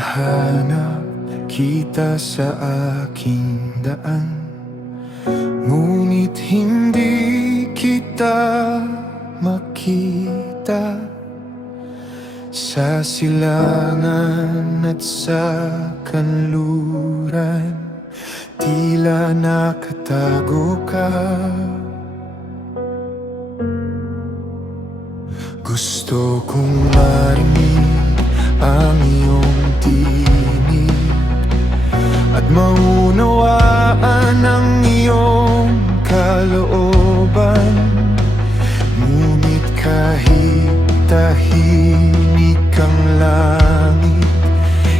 hinahanap kita sa aking daan, ngunit hindi kita makita. Sa silangan at sa kanluran, tila nakatago ka. Gusto kong marinig ang iyong tinig at maunawaan ang iyong kalooban. Ngunit kahit tahimik ang langit,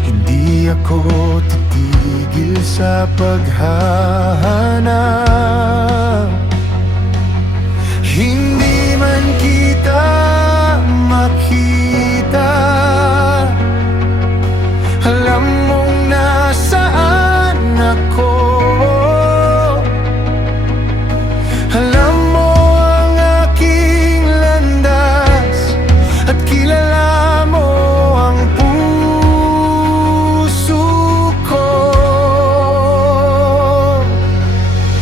hindi ako titigil sa paghahanap. Hindi man kita makita, alam mong nasaan ako. Alam mo ang aking landas at kilala mo ang puso ko.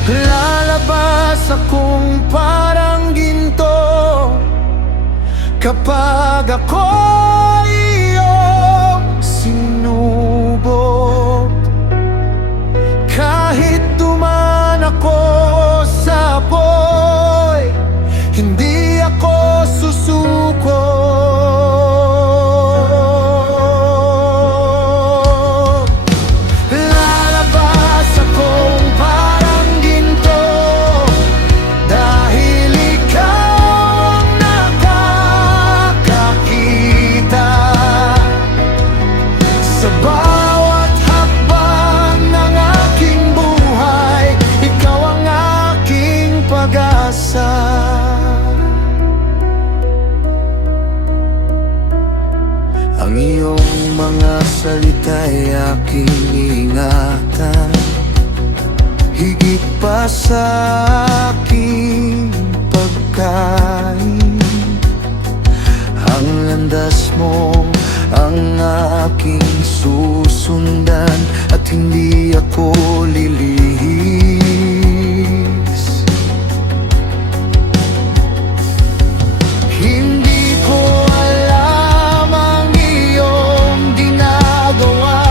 Lalabas akong parang ginto kapag ako'y iyong sinubok. Kahit duman ako sa apoy, hindi ako susuko. Lalabas akong parang ginto dahil ikaw ang nakakakita. Sa bawat hakbang ng aking buhay, ikaw ang aking pag-asa. Ang iyong mga salita'y aking ingatan, higit pa sa aking pagkain. Ang landas mo ang aking susundan at hindi ako lilihis. Hindi ko alam ang iyong ginagawa,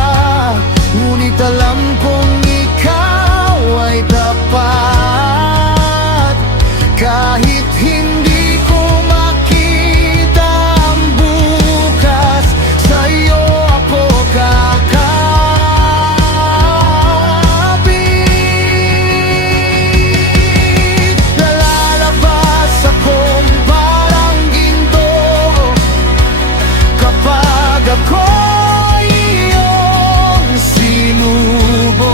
ngunit alam kong ikaw ay tapat. Kahit hindi ko makita ang bukas, sa'yo ako kakapit. Lalabas akong parang ginto kapag ako'y iyong sinubok.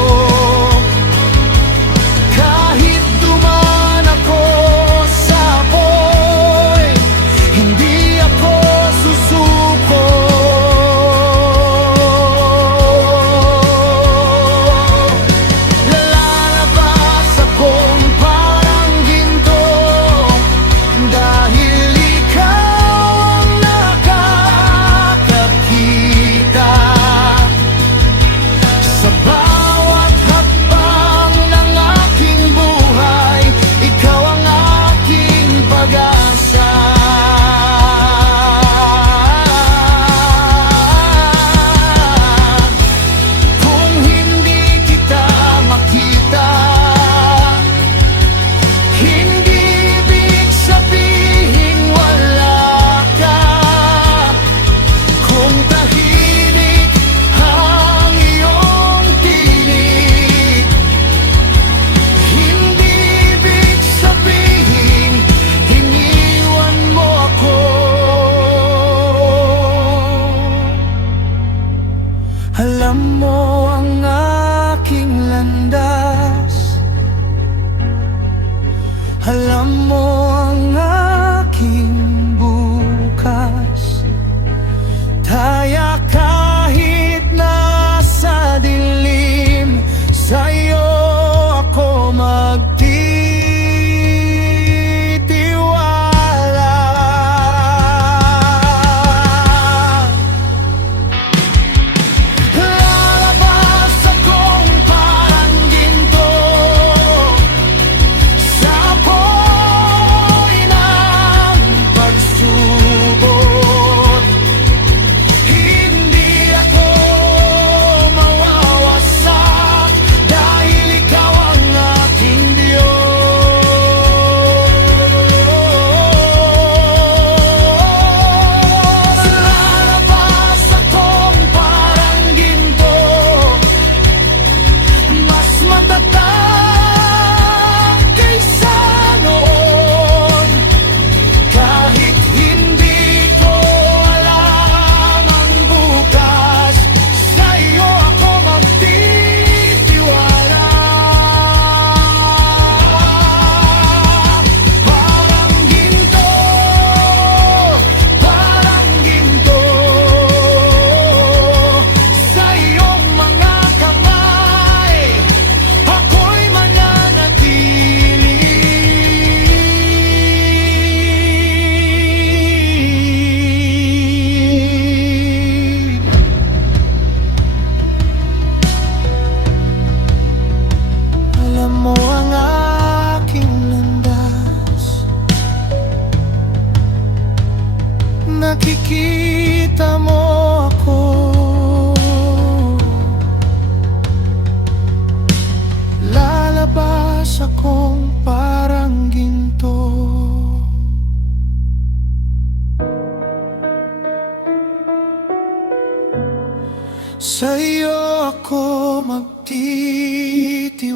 magtitiwala.